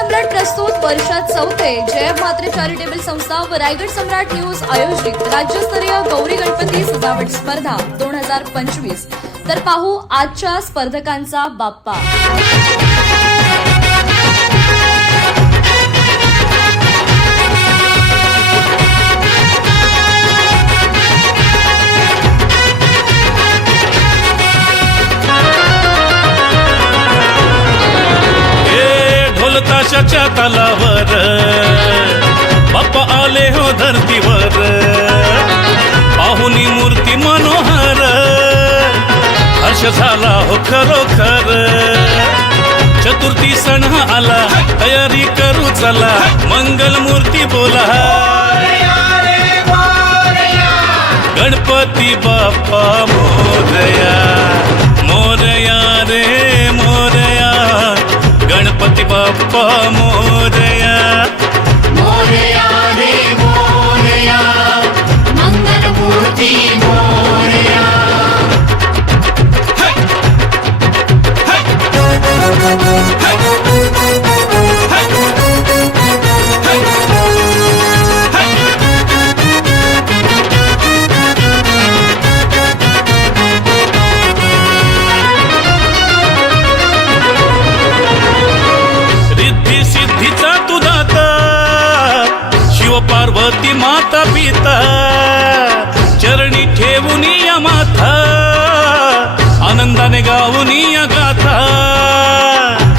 सम्राट प्रस्तुत वर्षात चौथे जय म्हात्रे चॅरिटेबल संस्था व रायगड सम्राट न्यूज आयोजित राज्यस्तरीय गौरी गणपती सजावट स्पर्धा 2025। तर पाहू आजच्या स्पर्धकांचा बाप्पा। ताशाच्या तालावर बाप्पा आले हो धरतीवर, पाहुनी मूर्ती मनोहर, हर्ष झाला हो खरोखर। चतुर्थी सण आला, तयारी करू चला, मंगल मूर्ती बोला, गणपती बाप्पा मोरया, मोरया रे मोरया, गणपती बाप्पा मोरया, मोरया रे मोरया, मंगल मूर्ती मोरया। पार्वती माता पिता चरणी ठेवून या माथा, आनंदाने गाऊन या गाथा,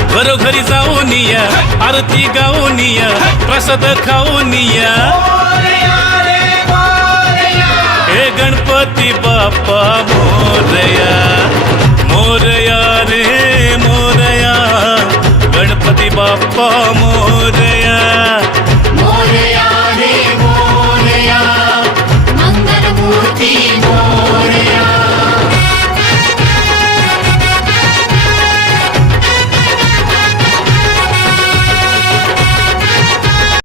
घरोघरी जाऊन या, आरती गाऊन या, प्रसाद खाऊन या, हे गणपती बाप्पा मोरया, मोरया रे मोरया, गणपती बाप्पा